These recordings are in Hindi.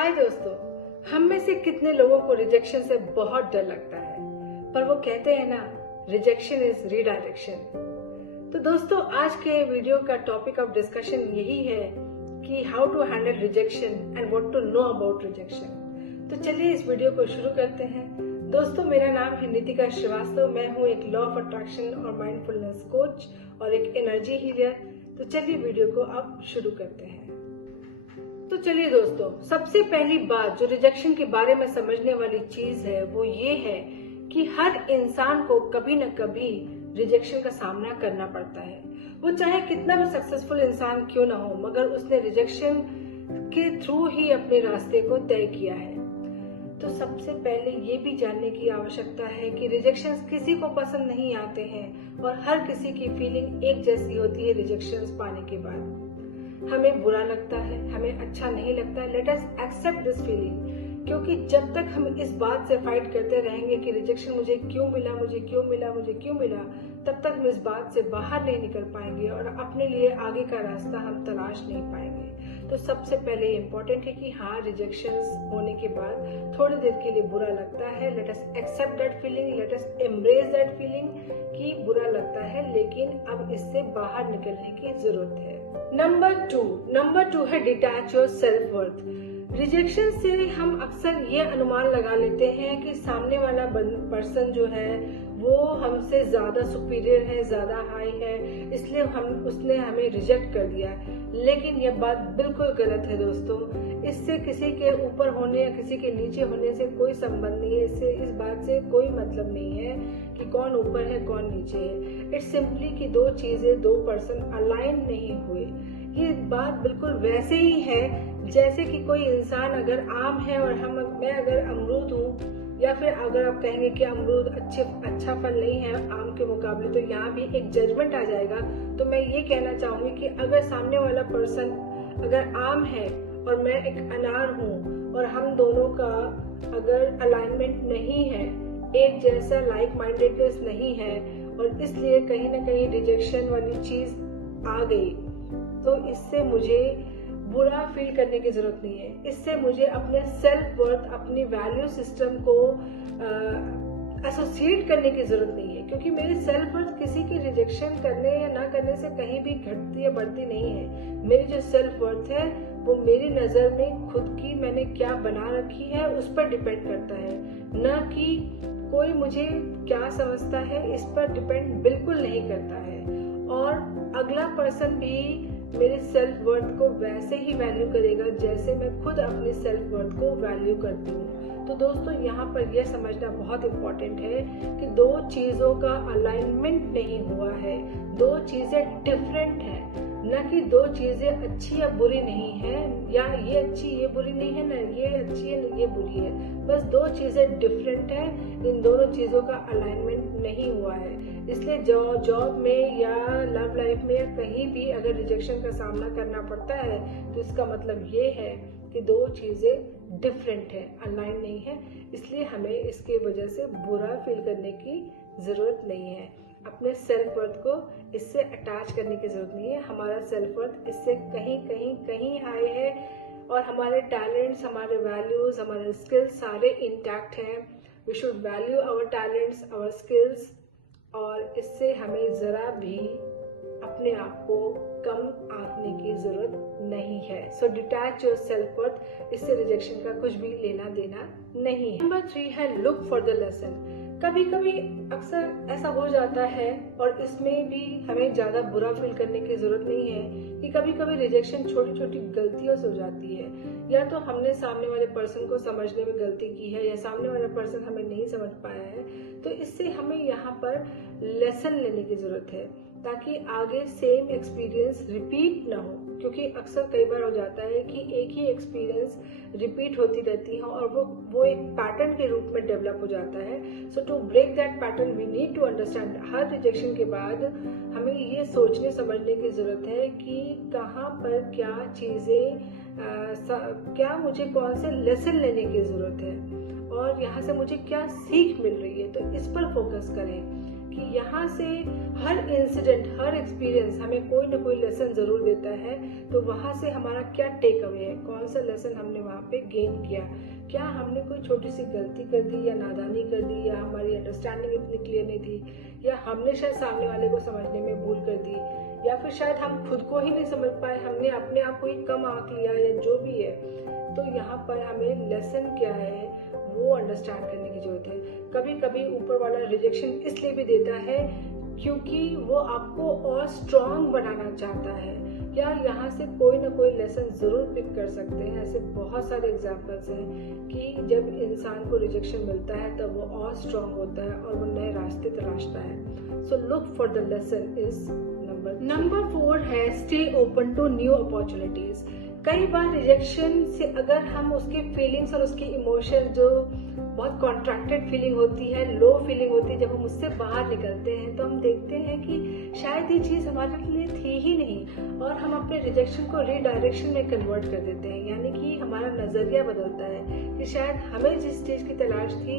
हाय दोस्तों, हम में से कितने लोगों को रिजेक्शन से बहुत डर लगता है, पर वो कहते हैं ना, रिजेक्शन इज रीडायरेक्शन। तो दोस्तों, आज के वीडियो का टॉपिक ऑफ डिस्कशन यही है कि how to handle rejection and what to know about rejection. तो चलिए इस वीडियो को शुरू करते हैं। दोस्तों, मेरा नाम है नितिका श्रीवास्तव। मैं हूँ एक लॉ ऑफ अट्रैक्शन और माइंडफुलनेस कोच और एक एनर्जी हीलर। तो चलिए वीडियो को अब शुरू करते हैं। तो चलिए दोस्तों, सबसे पहली बात जो रिजेक्शन के बारे में समझने वाली चीज है वो ये है कि हर इंसान को कभी न कभी रिजेक्शन का सामना करना पड़ता है। वो चाहे कितना भी सक्सेसफुल इंसान क्यों ना हो, मगर उसने रिजेक्शन के थ्रू ही अपने रास्ते को तय किया है। तो सबसे पहले ये भी जानने की आवश्यकता है कि रिजेक्शंस किसी को पसंद नहीं आते हैं और हर किसी की फीलिंग एक जैसी होती है। रिजेक्शंस पाने के बाद हमें बुरा लगता है, हमें अच्छा नहीं लगता है। Let us accept this feeling, क्योंकि जब तक हम इस बात से फाइट करते रहेंगे कि रिजेक्शन मुझे क्यों मिला, मुझे क्यों मिला, मुझे क्यों मिला, तब तक हम इस बात से बाहर नहीं निकल पाएंगे और अपने लिए आगे का रास्ता हम तलाश नहीं पाएंगे। तो सबसे पहले इम्पोर्टेंट है कि हाँ, रिजेक्शंस होने के बाद थोड़ी देर के लिए बुरा लगता है। Let us accept that feeling, let us embrace that feeling कि बुरा लगता है, लेकिन अब इससे बाहर निकलने की जरूरत है। नंबर टू है detach your self worth. Rejection से हम अक्सर ये अनुमान लगा लेते हैं कि सामने वाला पर्सन जो है वो हमसे ज्यादा सुपीरियर है, ज्यादा हाई है, इसलिए उसने हमें रिजेक्ट कर दिया। लेकिन यह बात बिल्कुल गलत है दोस्तों। इससे किसी के ऊपर होने या किसी के नीचे होने से कोई संबंध नहीं है। इससे इस बात से कोई मतलब नहीं है कि कौन ऊपर है कौन नीचे है। इट्स सिंपली कि दो चीजें, दो पर्सन अलाइन नहीं हुए। ये बात बिल्कुल वैसे ही है जैसे कि कोई इंसान अगर आम है और मैं अगर अमरूद हूँ, या फिर अगर आप कहेंगे कि अमरूद अच्छा फल नहीं है आम के मुकाबले, तो यहाँ भी एक जजमेंट आ जाएगा। तो मैं ये कहना चाहूंगी कि अगर सामने वाला पर्सन अगर आम है और मैं एक अनार हूँ और हम दोनों का अगर अलाइनमेंट नहीं है, एक जैसा लाइक माइंडेडनेस नहीं है, और इसलिए कहीं ना कहीं रिजेक्शन वाली चीज आ गई, तो इससे मुझे बुरा फील करने की जरूरत नहीं है। इससे मुझे अपने सेल्फ वर्थ, अपनी वैल्यू सिस्टम को एसोसिएट करने की जरूरत नहीं है, क्योंकि मेरी सेल्फ वर्थ किसी की रिजेक्शन करने या ना करने से कहीं भी घटती या बढ़ती नहीं है। मेरी जो सेल्फ वर्थ है वो मेरी नजर में खुद की मैंने क्या बना रखी है उस पर डिपेंड करता है, न कि कोई मुझे क्या समझता है इस पर डिपेंड बिल्कुल नहीं करता है। और अगला पर्सन भी मेरे सेल्फ वर्थ को वैसे ही वैल्यू करेगा जैसे मैं खुद अपनी सेल्फ वर्थ को वैल्यू करती हूँ। तो दोस्तों, यहाँ पर यह समझना बहुत इम्पोर्टेंट है कि दो चीजों का अलाइनमेंट नहीं हुआ है, दो चीजें डिफरेंट हैं, न कि दो चीजें अच्छी या बुरी नहीं है, या ये अच्छी ये बुरी नहीं है, न ये अच्छी है न ये बुरी है। बस दो चीजें डिफरेंट हैं, इन दोनों चीजों का अलाइनमेंट नहीं हुआ है। इसलिए जॉब में या लव लाइफ में या कहीं भी अगर रिजेक्शन का सामना करना पड़ता है तो इसका मतलब ये है कि दो चीजें डिफरेंट है, अलाइन नहीं है। इसलिए हमें इसके वजह से बुरा फील करने की जरूरत नहीं है। अपने सेल्फ वर्थ को इससे अटैच करने की जरूरत नहीं है। हमारा सेल्फ वर्थ इससे कहीं हाई है और हमारे टैलेंट्स, हमारे वैल्यूज, हमारे स्किल्स सारे इंटैक्ट हैं। We should value our talents, our skills, और इससे हमें जरा भी अपने आप को कम आंकने की जरूरत नहीं है। सो डिटैच योर सेल्फ वर्थ, इससे रिजेक्शन का कुछ भी लेना देना नहीं है। नंबर 3 है लुक फॉर द लेसन। कभी कभी अक्सर ऐसा हो जाता है, और इसमें भी हमें ज्यादा बुरा फील करने की जरूरत नहीं है, कि कभी कभी रिजेक्शन छोटी छोटी गलतियों से हो जाती है। या तो हमने सामने वाले पर्सन को समझने में गलती की है, या सामने वाला पर्सन हमें नहीं समझ पाया है। तो इससे हमें यहाँ पर लेसन लेने की जरूरत है, ताकि आगे सेम एक्सपीरियंस रिपीट ना हो। क्योंकि अक्सर कई बार हो जाता है कि एक ही एक्सपीरियंस रिपीट होती रहती है और वो एक पैटर्न के रूप में डेवलप हो जाता है। So to break that pattern we need to understand. हर रिजेक्शन के बाद हमें ये सोचने समझने की जरूरत है कि कहाँ पर क्या चीजें, क्या मुझे कौन से लेसन लेने की जरूरत है और यहाँ से मुझे क्या सीख मिल रही है। तो इस पर फोकस करें। कि यहाँ से हर इंसिडेंट, हर एक्सपीरियंस हमें कोई ना कोई लेसन जरूर देता है। तो वहाँ से हमारा क्या टेक अवे है, कौन सा लेसन हमने वहाँ पे गेन किया, क्या हमने कोई छोटी सी गलती कर दी या नादानी कर दी, या हमारी अंडरस्टैंडिंग इतनी क्लियर नहीं थी, या हमने शायद सामने वाले को समझने में भूल कर दी, या फिर शायद हम खुद को ही नहीं समझ पाए, हमने अपने आप को ही कम आंक लिया, या जो भी है। तो यहाँ पर हमें लेसन क्या है वो अंडरस्टैंड करने की जरूरत है। कभी कभी ऊपर वाला रिजेक्शन इसलिए भी देता है क्योंकि वो आपको और स्ट्रांग बनाना चाहता है, या यहाँ से कोई ना कोई लेसन जरूर पिक कर सकते हैं। ऐसे बहुत सारे एग्जाम्पल्स हैं कि जब इंसान को रिजेक्शन मिलता है तब वो और स्ट्रांग होता है और वो नए रास्ते तलाशता है। So look for the lesson is number 4 है stay open to new opportunities. कई बार रिजेक्शन से अगर हम उसके फीलिंग्स और उसकी इमोशन जो बहुत कॉन्ट्रैक्टेड फीलिंग होती है, लो फीलिंग होती है, जब हम उससे बाहर निकलते हैं तो हम देखते हैं कि शायद ये चीज़ हमारे लिए थी ही नहीं, और हम अपने रिजेक्शन को रीडायरेक्शन में कन्वर्ट कर देते हैं। यानी कि हमारा नज़रिया बदलता है कि शायद हमें जिस चीज़ की तलाश थी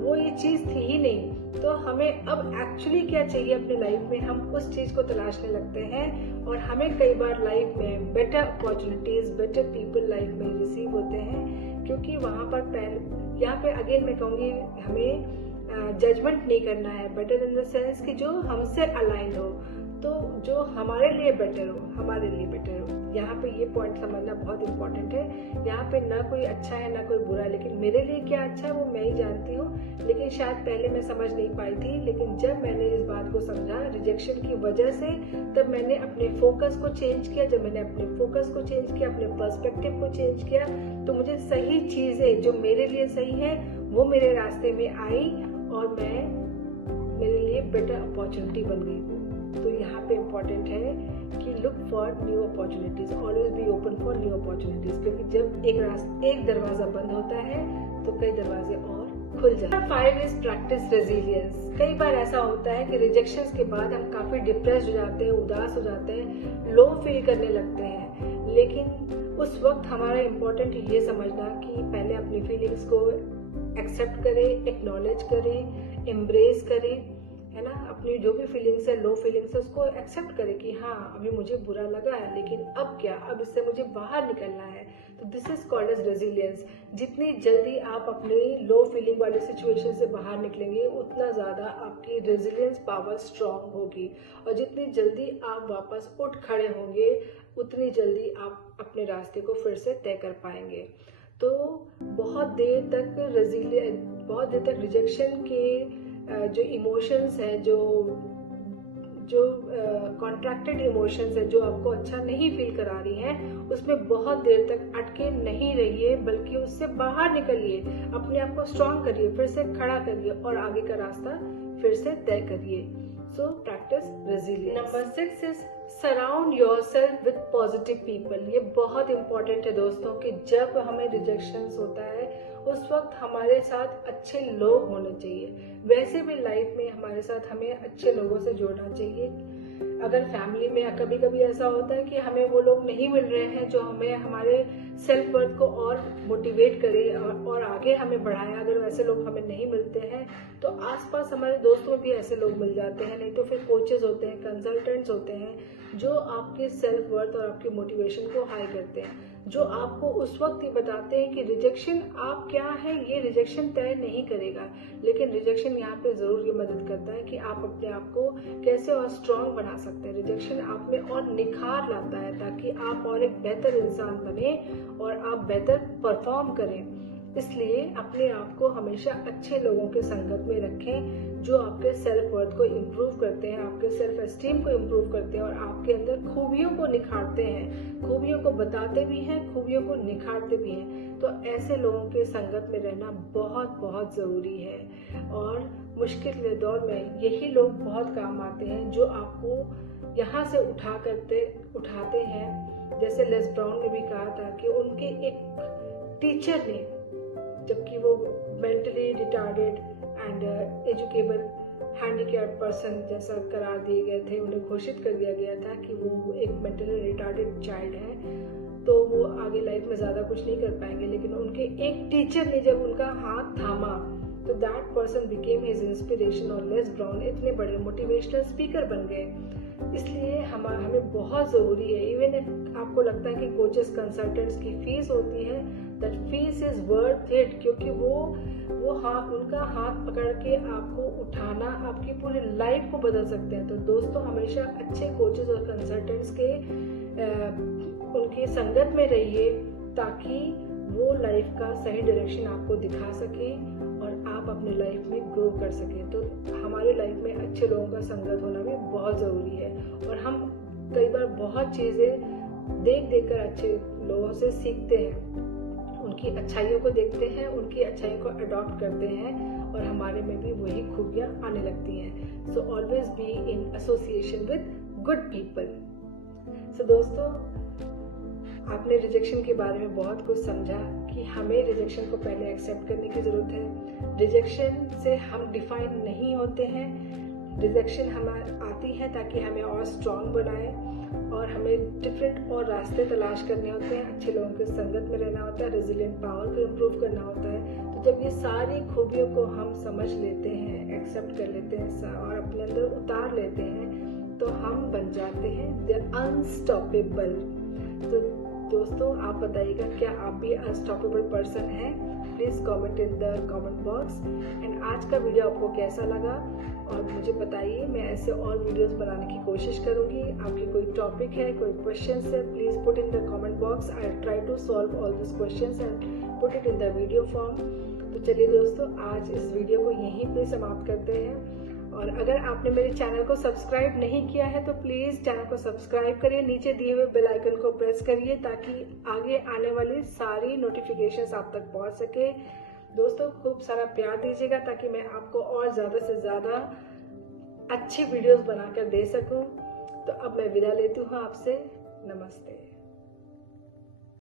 वो ये चीज़ थी ही नहीं, तो हमें अब एक्चुअली क्या चाहिए अपने लाइफ में, हम उस चीज़ को तलाशने लगते हैं। और हमें कई बार लाइफ में better opportunities, better people life में रिसीव होते हैं, क्योंकि वहाँ पर यहाँ पे अगेन मैं कहूँगी हमें जजमेंट नहीं करना है, बेटर इन द सेंस कि जो हमसे अलाइन हो, तो जो हमारे लिए बेटर हो, हमारे लिए बेटर हो। यहाँ पे ये पॉइंट समझना बहुत इम्पोर्टेंट है। यहाँ पे ना कोई अच्छा है ना कोई बुरा है, लेकिन मेरे लिए क्या अच्छा है वो मैं ही जानती हूँ। लेकिन शायद पहले मैं समझ नहीं पाई थी, लेकिन जब मैंने इस बात को समझा रिजेक्शन की वजह से, तब मैंने अपने फोकस को चेंज किया। जब मैंने अपने फोकस को चेंज किया, अपने पर्सपेक्टिव को चेंज किया, तो मुझे सही चीज़ें जो मेरे लिए सही है वो मेरे रास्ते में आई और मेरे लिए बेटर अपॉर्चुनिटी बन गई। तो यहाँ पे इम्पोर्टेंट है कि look for new opportunities, always be open for new opportunities, क्योंकि जब एक दरवाजा बंद होता है तो कई दरवाजे और खुल जाते हैं। 5 इज प्रैक्टिस रेजिलियंस। कई बार ऐसा होता है कि रिजेक्शंस के बाद हम काफी डिप्रेस्ड हो जाते हैं, उदास हो जाते हैं, लो फील करने लगते हैं, लेकिन उस वक्त हमारा इम्पोर्टेंट ये समझना कि पहले अपनी फीलिंग्स को एक्सेप्ट करें, एक्नॉलेज करें, एम्ब्रेस करें, है ना। अपनी जो भी फीलिंग्स है, लो फीलिंग्स है, उसको एक्सेप्ट करें कि हाँ अभी मुझे बुरा लगा है, लेकिन अब क्या, अब इससे मुझे बाहर निकलना है। तो this is called as resilience. जितनी जल्दी आप अपनी लो फीलिंग वाली सिचुएशन से बाहर निकलेंगे, उतना ज़्यादा आपकी रेजिलियंस पावर स्ट्रांग होगी, और जितनी जल्दी आप वापस उठ खड़े होंगे, उतनी जल्दी आप अपने रास्ते को फिर से तय कर पाएंगे। तो बहुत देर तक रिजेक्शन के जो इमोशंस है, जो कॉन्ट्रैक्टेड इमोशंस है, जो आपको अच्छा नहीं फील करा रही हैं, उसमें बहुत देर तक अटके नहीं रहिए, बल्कि उससे बाहर निकलिए, अपने आप को स्ट्रांग करिए, फिर से खड़ा करिए और आगे का रास्ता फिर से तय करिए। So practice resilience. Number 6 is surround yourself with positive people. ये बहुत इंपॉर्टेंट है दोस्तों कि जब हमें रिजेक्शंस होता है उस वक्त हमारे साथ अच्छे लोग होने चाहिए। वैसे भी लाइफ में हमारे साथ हमें अच्छे लोगों से जोड़ना चाहिए। अगर फैमिली में कभी कभी ऐसा होता है कि हमें वो लोग नहीं मिल रहे हैं जो हमें हमारे सेल्फ वर्थ को और मोटिवेट करे और आगे हमें बढ़ाए, अगर वैसे लोग हमें नहीं मिलते हैं तो आसपास हमारे दोस्तों में भी ऐसे लोग मिल जाते हैं, नहीं तो फिर कोचेस होते हैं, कंसल्टेंट्स होते हैं जो आपके सेल्फ वर्थ और आपके मोटिवेशन को हाई करते हैं, जो आपको उस वक्त ही बताते हैं कि रिजेक्शन आप क्या है ये रिजेक्शन तय नहीं करेगा, लेकिन रिजेक्शन यहाँ पे जरूर ये मदद करता है कि आप अपने आप को कैसे और स्ट्रांग बना सकते हैं। रिजेक्शन आप में और निखार लाता है ताकि आप और एक बेहतर इंसान बने और आप बेहतर परफॉर्म करें। इसलिए अपने आप को हमेशा अच्छे लोगों के संगत में रखें जो आपके सेल्फ वर्थ को इम्प्रूव करते हैं, आपके सेल्फ एस्टीम को इम्प्रूव करते हैं और आपके अंदर खूबियों को निखारते हैं, खूबियों को बताते भी हैं, खूबियों को निखारते भी हैं। तो ऐसे लोगों के संगत में रहना बहुत बहुत ज़रूरी है और मुश्किल दौर में यही लोग बहुत काम आते हैं जो आपको यहाँ से उठाते हैं। जैसे लेस ब्राउन ने भी कहा था कि उनके एक टीचर ने, जबकि वो mentally retarded and educable handicapped person जैसा करार दिए गए थे, उन्हें घोषित कर दिया गया था कि वो एक मेंटली रिटार्डेड चाइल्ड है, तो वो आगे लाइफ में ज़्यादा कुछ नहीं कर पाएंगे। लेकिन उनके एक टीचर ने जब उनका हाथ थामा तो that person became his inspiration और लेस ब्राउन इतने बड़े मोटिवेशनल स्पीकर बन गए। इसलिए हमें बहुत ज़रूरी है, इवन इफ आपको लगता है कि कोचेस कंसल्टेंट्स की फीस होती है, that fees is worth it, क्योंकि वो उनका हाथ पकड़ के आपको उठाना आपकी पूरी लाइफ को बदल सकते हैं। तो दोस्तों हमेशा अच्छे कोचेस और कंसल्टेंट्स के उनकी संगत में रहिए, ताकि वो लाइफ का सही डायरेक्शन आपको दिखा सकें और आप अपनी लाइफ में ग्रो कर सकें। तो हमारी लाइफ में अच्छे लोगों का संगत होना भी बहुत ज़रूरी है। और हम कई बार बहुत चीज़ें देख कर अच्छे लोगों से सीखते हैं, उनकी अच्छाइयों को देखते हैं, उनकी अच्छाइयों को अडॉप्ट करते हैं और हमारे में भी वही खूबियाँ आने लगती हैं। So always be in association with good people. So दोस्तों, आपने रिजेक्शन के बारे में बहुत कुछ समझा कि हमें रिजेक्शन को पहले एक्सेप्ट करने की ज़रूरत है। रिजेक्शन से हम डिफाइन नहीं होते हैं, रिजेक्शन हमें आती है ताकि हमें और स्ट्रॉन्ग बनाए और हमें डिफरेंट और रास्ते तलाश करने होते हैं, अच्छे लोगों के संगत में रहना होता है, रेजिलिएंट पावर को इम्प्रूव करना होता है। तो जब ये सारी खूबियों को हम समझ लेते हैं, एक्सेप्ट कर लेते हैं और अपने अंदर उतार लेते हैं, तो हम बन जाते हैं द अनस्टॉपेबल। तो दोस्तों आप बताइएगा, क्या आप भी अनस्टॉपेबल पर्सन हैं? Please comment in the comment box. And आज का वीडियो आपको कैसा लगा और मुझे बताइए, मैं ऐसे और वीडियोस बनाने की कोशिश करूंगी। आपकी कोई टॉपिक है, कोई क्वेश्चन है, please put in the comment box. I try to solve all this questions and put it in the video form. तो चलिए दोस्तों, आज इस वीडियो को यहीं पे समाप्त करते हैं। और अगर आपने मेरे चैनल को सब्सक्राइब नहीं किया है तो प्लीज़ चैनल को सब्सक्राइब करिए, नीचे दिए हुए बेल आइकन को प्रेस करिए ताकि आगे आने वाली सारी नोटिफिकेशंस आप तक पहुंच सके। दोस्तों खूब सारा प्यार दीजिएगा ताकि मैं आपको और ज़्यादा से ज़्यादा अच्छी वीडियोस बनाकर दे सकूं। तो अब मैं विदा लेती हूँ आपसे। नमस्ते।